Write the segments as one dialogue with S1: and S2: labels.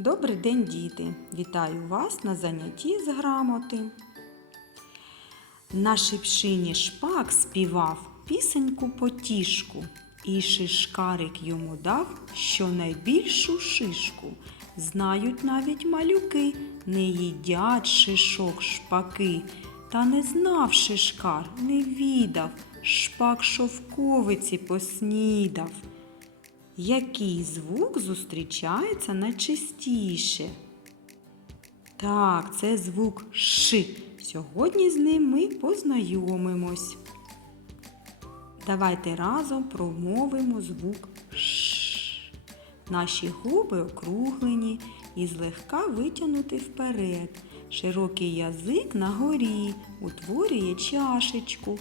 S1: Добрий день, діти! Вітаю вас на занятті з грамоти. На шипшині шпак співав пісеньку потішку, і шишкарик йому дав щонайбільшу шишку. Знають навіть малюки, не їдять шишок шпаки. Та не знав шишкар, не відав, шпак шовковиці поснідав. Який звук зустрічається найчастіше? Так, це звук Ш. Сьогодні з ним ми познайомимось. Давайте разом промовимо звук Ш. Наші губи округлені і злегка витягнуті вперед. Широкий язик на горі утворює чашечку,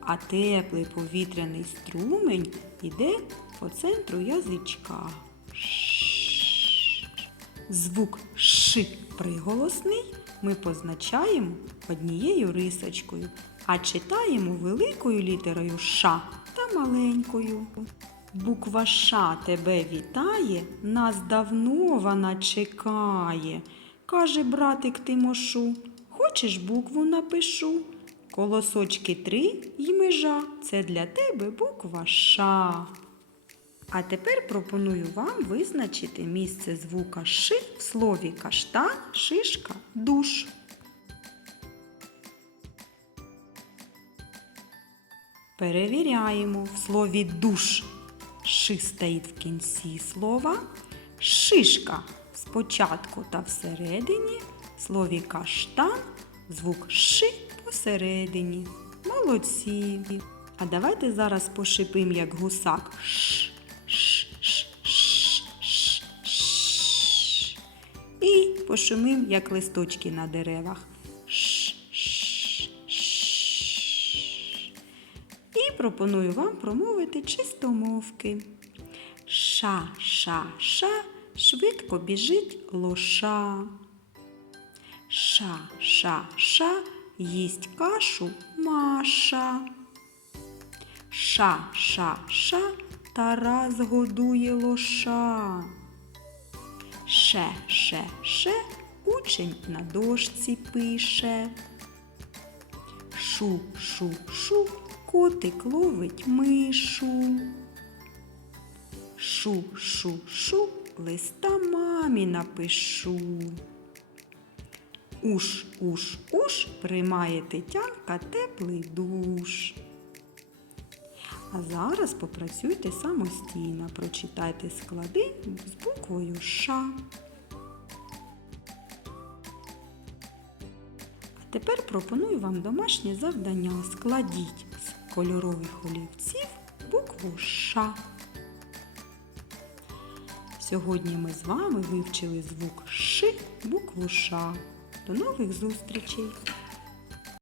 S1: а теплий повітряний струмень іде по центру язичка. Звук Ш приголосний ми позначаємо однією рисочкою, а читаємо великою літерою Ш та маленькою. Буква Ш тебе вітає, нас давно вона чекає. Каже братик Тимошу, хочеш букву напишу? Колосочки три й межа це для тебе буква Ш. А тепер пропоную вам визначити місце звука Ш в слові каштан, шишка, душ. Перевіряємо в слові душ. Ши стоїть в кінці слова. Шишка спочатку та всередині. В слові каштан звук ши посередині. Молодці. А давайте зараз пошипим як гусак. Ш, ш, ш, ш, ш, ш. І пошумим, як листочки на деревах. Ш, ш, ш. І пропоную вам промовити чистомовки. Ша, ша, ша, швидко біжить лоша. Ша, ша, ша, їсть кашу Маша. Ша, ша, ша, Тарас годує лоша. Ше, ше, ше, учень на дошці пише. Шу, шу, шу, котик ловить мишу. Шу, шу, шу, листа мамі напишу. Уш, уш, уш, приймає Тетянка теплий душ. А зараз попрацюйте самостійно, прочитайте склади з буквою Ш. А тепер пропоную вам домашнє завдання. Складіть з кольорових олівців букву Ш. Сьогодні ми з вами вивчили звук Ш, букву Ш. До нових зустрічей!